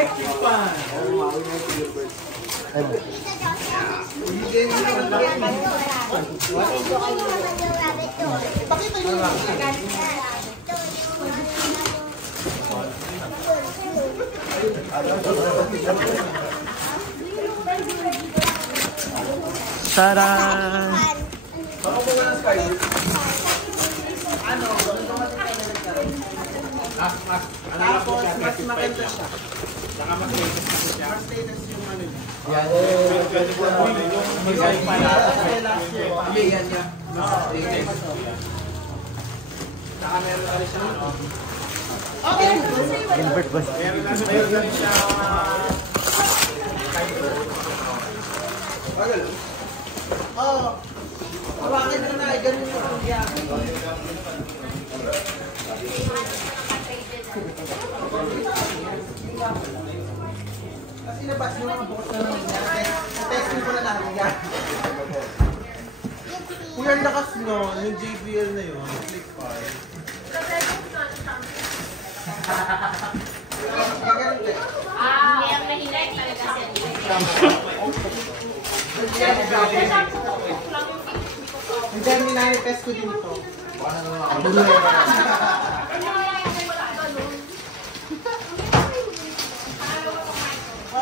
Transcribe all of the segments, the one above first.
Electric fan. Pakita nyo lang. Taran! Baka po walang sky. Ano? Tapos, mas maganda siya. Saka mas latest na siya. Mas latest yung ano niya. Yan. Yung design pala. Yan. Saka meron na rin siya. Okay! Gilbert ba? Meron na rin siya. Bagal. Oo. Hawakan nyo na. Ganun yung pangya. Kasi nabas nyo ang bukot na naman yan. Testing ko na namin yan. Kung yung lakas nyo, yung JBL na yun, click file. Hindi ang mahina talaga siya. Hindi, minanitest ko din ito.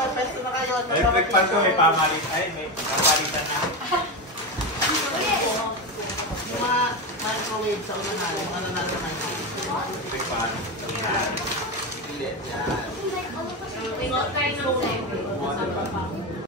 Pesto na kayo. Electric fan ko, may pamalitan na. Yung mga microwave sa unahan, yung mga nanalo na kayo. Electric fan. Pilit yan. May not kind of